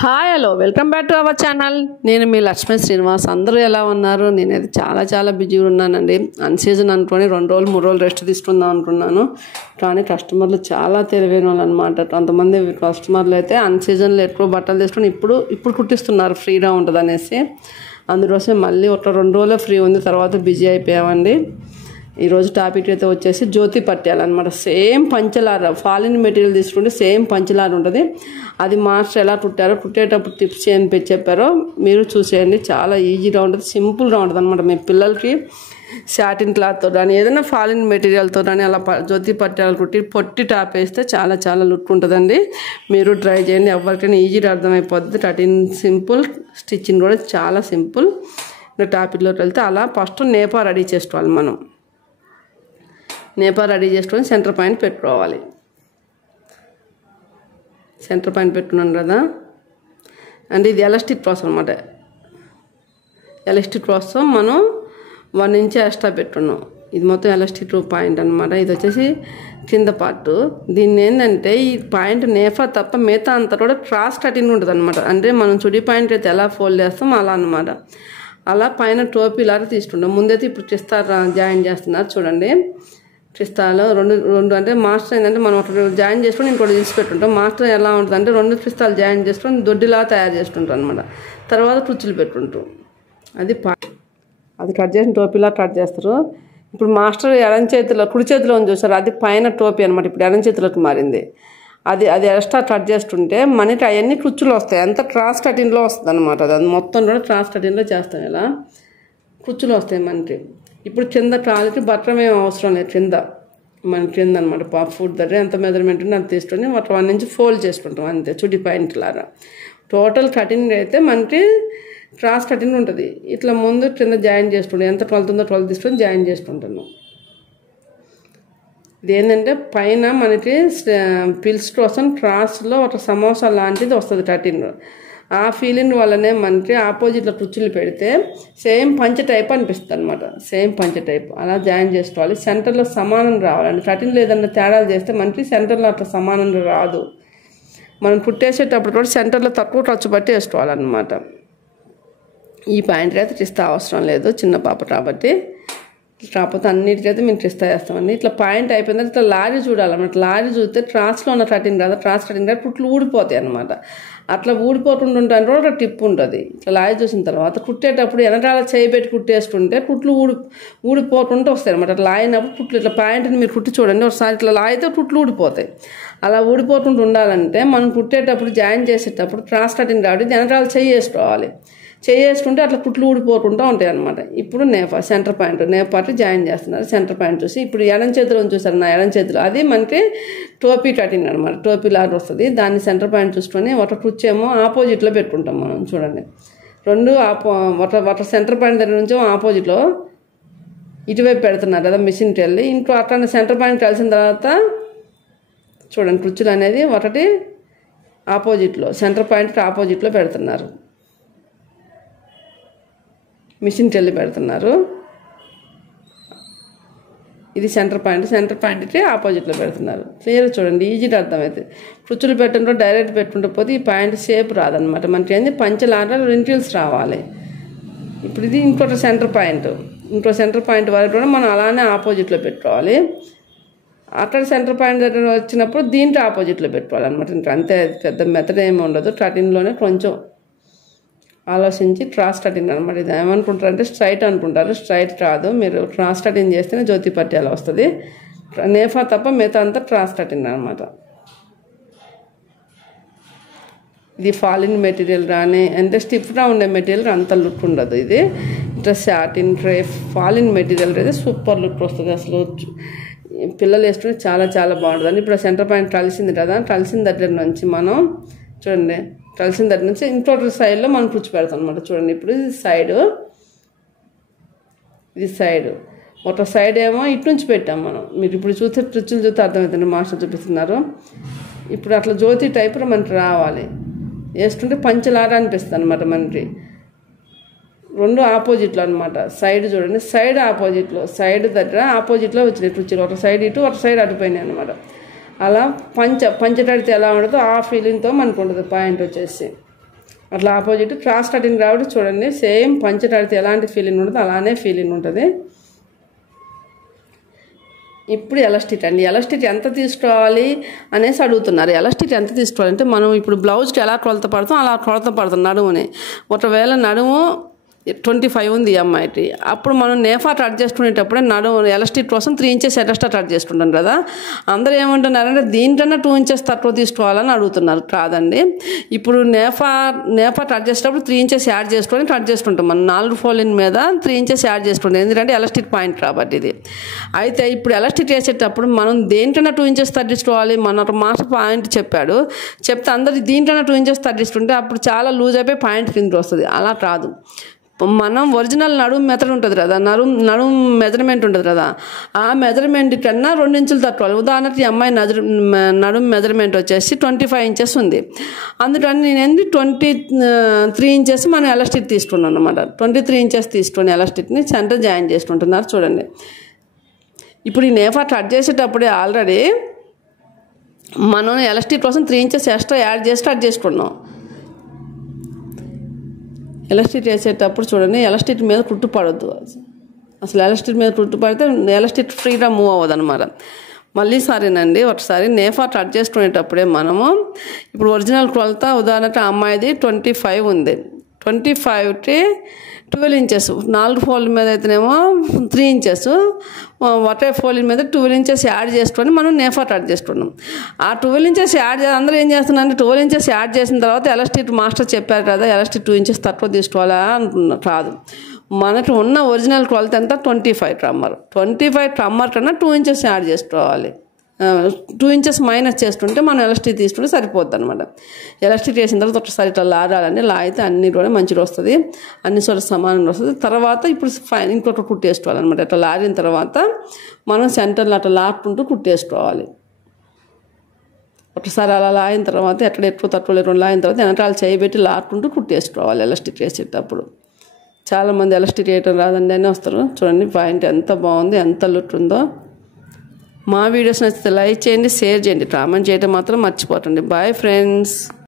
Hi hello welcome back to our channel. నేను మీ లక్ష్మీ శ్రీనివాస్. అందరూ ఎలా ఉన్నారు? నేనైతే చాలా బిజీగా ఉన్నానండి. అన్ సీజన్ అనుకొని 2 రోజులు 3 రోజులు రెస్ట్ తీసుకుందాం అనుకున్నాను. కానీ కస్టమర్లు చాలా తెలివైన వాళ్ళు అనమాట. కొంతమంది కస్టమర్లు అయితే అన్ సీజన్లో ఎక్కువ బట్టలు తీసుకొని ఇప్పుడు కుట్టిస్తున్నారు, ఫ్రీగా ఉంటుంది అనేసి. అందుకోసం మళ్ళీ ఒక 2 రోజులు ఫ్రీ ఉంది, తర్వాత బిజీ అయిపోయామండి. ఈరోజు టాపిక్ అయితే వచ్చేసి జ్యోతి పట్టాలన్నమాట. సేమ్ పంచలార ఫాలిన్ మెటీరియల్ తీసుకుంటే సేమ్ పంచలార ఉంటుంది. అది మాస్టర్ ఎలా కుట్టారో, కుట్టేటప్పుడు టిప్స్ ఏం చెప్పారో మీరు చూసేయండి. చాలా ఈజీగా ఉంటుంది, సింపుల్గా ఉంటుంది అనమాట. మీ పిల్లలకి సాటిన్ క్లాత్తో కానీ ఏదైనా ఫాలిన్ మెటీరియల్తో కానీ అలా జ్యోతి పట్టాలు కుట్టి పొట్టి టాప్ వేస్తే చాలా లుక్ ఉంటుందండి. మీరు ట్రై చేయండి, ఎవరికైనా ఈజీగా అర్థమైపోద్ది. కటింగ్ సింపుల్, స్టిచ్చింగ్ కూడా చాలా సింపుల్. టాపిక్లోకి వెళ్తే అలా ఫస్ట్ నేపా రెడీ చేసుకోవాలి. మనం నేపా రెడీ చేసుకొని సెంటర్ పాయింట్ పెట్టుకోవాలి. సెంటర్ పాయింట్ పెట్టుకున్నాను కదా అంటే ఇది ఎలాస్టిక్ క్రాస్ అనమాట. ఎలాస్టిక్ క్రాస్ మనం 1 ఇంచ్ ఎక్స్ట్రా పెట్టున్నాం. ఇది మొత్తం ఎలాస్టిక్ పాయింట్ అనమాట. ఇది వచ్చేసి కింద పార్ట్. దీన్ని ఏంటంటే ఈ పాయింట్ నేఫా తప్ప మిగతా అంతా కూడా క్రాస్ కటింగ్ ఉంటుంది అనమాట. అంటే మనం చుడి పాయింట్ అయితే ఎలా ఫోల్డ్ చేస్తాం అలా అనమాట. అలా పైన టోపీలాగా తీసుకుంటాం. ముందైతే ఇప్పుడు క్రిస్తా జాయిన్ చేస్తున్నారు చూడండి. క్రిస్తాలు రెండు అంటే మాస్టర్ ఏంటంటే మనం ఒకటి జాయిన్ చేసుకొని ఇంకోటి తీసి పెట్టుంటాం. మాస్టర్ ఎలా ఉంటుంది అంటే 2 క్రిస్తాలు జాయిన్ చేసుకొని దొడ్డిలా తయారు చేసుకుంటాం అనమాట. తర్వాత కుచ్చులు పెట్టుంటాం. అది కట్ చేసిన టోపీలా కట్ చేస్తారు. ఇప్పుడు మాస్టర్ ఎడం చేతిలో కుడి చేతిలో చూసారు, అది పైన టోపీ అనమాట. ఇప్పుడు ఎడం చేతిలోకి మారింది. అది ఎక్స్ట్రా కట్ చేస్తుంటే మనకి అవన్నీ కుచ్చులు వస్తాయి. అంతా క్రాస్ కటింగ్లో వస్తుంది అనమాట. అది మొత్తం కూడా క్రాస్ కటింగ్లో చేస్తాం. ఇలా కుచ్చులు వస్తాయి మనకి. ఇప్పుడు కింద కాలికి బట్టం ఏం అవసరం లేదు. మన కింద అనమాట ఫుడ్ దగ్గర ఎంత మెజర్మెంట్ ఉంటే అంత తీసుకొని 1 ఇంచ్ ఫోల్డ్ చేసుకుంటాం అంతే, చుడి పాయింట్ లాగా. టోటల్ కటింగ్ అయితే మనకి క్రాస్ కటింగ్ ఉంటుంది. ఇట్లా ముందు కింద జాయిన్ చేసుకుంటాం. ఎంత 12 తీసుకొని జాయిన్ చేసుకుంటున్నాం. ఇది ఏంటంటే పైన మనకి పిల్స్ కోసం క్రాస్లో ఒక సమోసా లాంటిది వస్తుంది కటింగ్. ఆ ఫీలింగ్ వల్లనే మనకి ఆపోజిట్లో కుచ్చులు పెడితే సేమ్ పంచ టైప్ అనిపిస్తుంది అనమాట. సేమ్ పంచ టైప్ అలా జాయిన్ చేసుకోవాలి. సెంటర్లో సమానం రావాలండి. కటింగ్లో ఏదన్నా తేడాలు చేస్తే మనకి సెంటర్లో అట్లా సమానంగా రాదు. మనం కుట్టేసేటప్పుడు కూడా సెంటర్లో తక్కువ ఖర్చు పట్టి వేసుకోవాలన్నమాట. ఈ పాయింట్ అయితే క్రిస్తా అవసరం లేదు, చిన్న పాప కాబట్టి. కాకపోతే అన్నిటికైతే మేము క్రిస్తా వేస్తామండి. ఇట్లా పాయింట్ అయిపోయిన తర్వాత ఇట్లా లారీ చూడాలన్నమాట. లారీ చూస్తే ట్రాన్స్లో ఉన్న కటింగ్ రాదు, ట్రాన్స్ కటింగ్ రాదు, కుట్లు ఊడిపోతాయి అనమాట. అట్లా ఊడిపోతుంటుంటాను కూడా ఒక టిప్ ఉంటుంది. ఇట్లా లారీ చూసిన తర్వాత కుట్టేటప్పుడు వెనకాల చేయబెట్టి కుట్టేసుకుంటే కుట్లు ఊడిపోతుంటే వస్తాయి అనమాట. అట్లా లాగినప్పుడు కుట్లు ఇట్లా పాయింట్ని మీరు కుట్టి చూడండి ఒకసారి. ఇట్లా లాగితే కుట్లు ఊడిపోతాయి. అలా ఊడిపోతుంటూ ఉండాలంటే మనం కుట్టేటప్పుడు జాయిన్ చేసేటప్పుడు ట్రాన్స్ కటింగ్ కాబట్టి వెనకాల చేసుకుంటే అట్లా కుట్లు ఊడిపోతుంటూ ఉంటాయి అనమాట. ఇప్పుడు సెంటర్ పాయింట్ నేపాటి జాయిన్ చేస్తున్నారు. సెంటర్ పాయింట్ చూసి ఇప్పుడు ఎడం చేతిలో చూసారు, నా ఎడం చేతిలో అది మనకి టోపీ కటింగ్ అనమాట. టోపీ లాగా వస్తుంది. దాన్ని సెంటర్ పాయింట్ చూసుకొని ఒక కుచ్చేమో ఆపోజిట్లో పెట్టుకుంటాం మనం. చూడండి, ఒక సెంటర్ పాయింట్ దగ్గర నుంచి ఆపోజిట్లో ఇటువైపు పెడుతున్నారు కదా మిషన్కి వెళ్ళి. ఇంకో అట్లా సెంటర్ పాయింట్ కలిసిన తర్వాత చూడండి కుచ్చులు అనేది ఒకటి ఆపోజిట్లో సెంటర్ పాయింట్కి ఆపోజిట్లో పెడుతున్నారు. మిషన్కి వెళ్ళి పెడుతున్నారు. ఇది సెంటర్ పాయింట్కి ఆపోజిట్లో పెడుతున్నారు. క్లియర్ చూడండి, ఈజీగా అర్థమవుతుంది. కుచ్చులు పెట్టుకుంటూ డైరెక్ట్ పెట్టుకుంటూ పోతే ఈ పాయింట్ షేప్ రాదనమాట. మనకి ఏంది పంచలాగా రింకిల్స్ రావాలి. ఇప్పుడు ఇది ఇంకో సెంటర్ పాయింట్ వరకు కూడా మనం అలానే ఆపోజిట్లో పెట్టుకోవాలి. అక్కడ సెంటర్ పాయింట్ దగ్గర వచ్చినప్పుడు దీంట్లో ఆపోజిట్లో పెట్టుకోవాలి అనమాట. ఇంకా అంతే, పెద్ద మెథడ్ ఏమి ఉండదు. కటింగ్లోనే కొంచెం ఆలోచించి క్రాస్ కటింగ్ అనమాట. ఇది ఏమనుకుంటారంటే స్ట్రైట్ అనుకుంటారు, స్ట్రైట్ కాదు. మీరు క్రాస్ కటింగ్ చేస్తేనే జ్యోతి పట్యాల వస్తుంది. నేఫా తప్ప మిగతా అంతా క్రాస్ కటింగ్ అనమాట. ఇది ఫాలిన్ మెటీరియల్ కానీ అంటే స్టిఫ్గా ఉండే మెటీరియల్ అంత లుక్ ఉండదు. ఇది ఇట్లా సాటిన్ ఫాలిన్ మెటీరియల్ అయితే సూపర్ లుక్ వస్తుంది. అసలు పిల్లలు వేసుకుని చాలా బాగుంటుంది. ఇప్పుడు సెంటర్ పాయింట్ కలిసింది కదా, కలిసిన దగ్గర నుంచి మనం చూడండి, కలిసిన దగ్గర నుంచి ఇంకొక సైడ్లో మనం కుచ్చి పెడతాం అనమాట. చూడండి, ఇప్పుడు ఇది సైడ్ ఒక సైడ్ ఏమో ఇటు నుంచి పెట్టాం మనం. మీరు ఇప్పుడు కుచ్చులు చూస్తే అర్థమవుతుంది, మాస్టర్ చూపిస్తున్నారు. ఇప్పుడు అట్లా జ్యోతి టైప్లో మనకి రావాలి. వేసుకుంటే పంచలాగా అనిపిస్తుంది అనమాట. మనకి 2 ఆపోజిట్లో అనమాట. సైడ్ చూడండి, సైడ్ ఆపోజిట్లో, సైడ్ దగ్గర ఆపోజిట్లో వచ్చినాయి కుచ్చులు. ఒక సైడ్ ఇటు, ఒక సైడ్ అటుపోయినాయి అనమాట. అలా పంచ కడితే ఎలా ఉండదో ఆ ఫీలింగ్తో మనకు ఉండదు పాయింట్ వచ్చేసి. అట్లా ఆపోజిట్ క్రాస్ కటింగ్ కాబట్టి చూడండి సేమ్ పంచ కడితే ఎలాంటి ఫీలింగ్ ఉంటుందో అలానే ఫీలింగ్ ఉంటుంది. ఇప్పుడు ఎలాస్టిక్ అండి, ఎలాస్టిక్ ఎంత తీసుకోవాలి అనేసి అడుగుతున్నారు. ఎలాస్టిక్ ఎంత తీసుకోవాలంటే మనం ఇప్పుడు బ్లౌజ్కి ఎలా కొలత పడతాం అలా కొలత పడతాం నడుముని. ఒకవేళ నడుము 25 ఉంది ఈ అమ్మాయికి, అప్పుడు మనం నేఫా కట్ చేసుకునేటప్పుడే నడుము ఎలాస్టిక్ కోసం 3 ఇంచెస్ ఎక్స్ట్రా కట్ చేసుకుంటాం కదా. అందరూ ఏమంటున్నారంటే దీంట్లోనే 2 ఇంచెస్ తక్కువ తీసుకోవాలని అడుగుతున్నారు. కాదండి, ఇప్పుడు నేఫా కట్ చేసేటప్పుడు 3 ఇంచెస్ యాడ్ చేసుకొని కట్ చేసుకుంటాం. మనం 4 ఫోల్డింగ్ మీద 3 ఇంచెస్ యాడ్ చేసుకుంటాం, ఎందుకంటే ఎలాస్టిక్ పాయింట్ కాబట్టి ఇది. అయితే ఇప్పుడు ఎలాస్టిక్ వేసేటప్పుడు మనం దేంట్లోనే 2 ఇంచెస్ తగ్గించుకోవాలి. మన ఒక మాస్టర్ పాయింట్ చెప్పాడు, చెప్తే అందరు దీంట్లోనే 2 ఇంచెస్ తగ్గించుకుంటే అప్పుడు చాలా లూజ్ అయిపోయి పాయింట్ కిందకి వస్తుంది. అలా కాదు, మనం ఒరిజినల్ నడుము మెథడ్ ఉంటుంది కదా, నడుము మెజర్మెంట్ ఉంటుంది కదా, ఆ మెజర్మెంట్ కన్నా 2 ఇంచులు తక్కువాలి. ఉదాహరణకి ఈ అమ్మాయి నడుము మెజర్మెంట్ వచ్చేసి 25 ఇంచెస్ ఉంది, అందుకని నేను 23 ఇంచెస్ మనం ఎలాస్టిక్ తీసుకున్నాం అనమాట. 23 ఇంచెస్ తీసుకొని ఎలాస్టిక్ని సెంటర్ జాయిన్ చేసుకుంటున్నారు. చూడండి ఇప్పుడు ఈ నేఫా కట్ చేసేటప్పుడే ఆల్రెడీ మనం ఎలాస్టిక్ కోసం 3 ఇంచెస్ ఎక్స్ట్రా యాడ్ చేసి కట్ చేసుకున్నాం. ఎలాస్టిక్ వేసేటప్పుడు చూడండి ఎలాస్టిక్ మీద కుట్టు పడద్దు. అసలు ఎలాస్టిక్ మీద కుట్టు పడితే ఎలాస్టిక్ ఫ్రీగా మూవ్ అవ్వదు అనమాట. మళ్ళీ సరేనండి, ఒకసారి నేఫా కట్ చేసుకునేటప్పుడే మనము ఇప్పుడు ఒరిజినల్ కొలత ఉదాహరణకు ఆ అమ్మాయిది 25 ఉంది, 25కి 12 ఇంచెస్ 4 ఫోల్డ్ మీద అయితేనేమో 3 ఇంచెస్, ఒకే ఫోల్డ్ మీద 12 ఇంచెస్ యాడ్ చేసుకొని మనం నేఫా కట్ చేసుకున్నాం. ఆ 12 ఇంచెస్ యాడ్ అందరూ ఏం చేస్తున్నారంటే 12 ఇంచెస్ యాడ్ చేసిన తర్వాత ఎలాస్టిక్ మాస్టర్ చెప్పారు కదా ఎలాస్టిక్ 2 ఇంచెస్ తక్కువ తీసుకోవాలా అంటున్నారు. కాదు, మనకు ఉన్న ఒరిజినల్ కొలత ఎంత 25 ట్రమ్మర్. 25 ట్రమ్మర్ కన్నా 2 ఇంచెస్ యాడ్ చేసుకోవాలి. 2 ఇంచెస్ మైనస్ చేస్తుంటే మనం ఎలాస్టిక్ తీసుకుంటే సరిపోద్ది అనమాట. ఎలాస్టిక్ వేసిన తర్వాత ఒకసారి ఇట్లా లాగాలండి, లాగితే అన్ని కూడా మంచిగా వస్తుంది, అన్ని చోట్ల సమానంగా వస్తుంది. తర్వాత ఇప్పుడు ఇంకొక కుట్టేసుకోవాలన్నమాట. ఇట్లా లాగిన తర్వాత మనం సెంటర్లో అట్లా లాక్కుంటూ కుట్టేసుకోవాలి. ఒకసారి అలా లాగిన తర్వాత ఎక్కడ ఎక్కువ తక్కువ లేకుండా లాగిన తర్వాత వెనకాల చేయబెట్టి లాక్కుంటూ కుట్టేసుకోవాలి ఎలాస్టిక్ వేసేటప్పుడు. చాలామంది ఎలాస్టిక్ వేయటం రాదండి అని వస్తారు. చూడండి పాయింట్ ఎంత బాగుంది, ఎంత లుక్ ఉందో. మా వీడియోస్ నచ్చితే లైక్ చేయండి, షేర్ చేయండి, కామెంట్ చేయడం మాత్రం మర్చిపోకండి. Bye friends.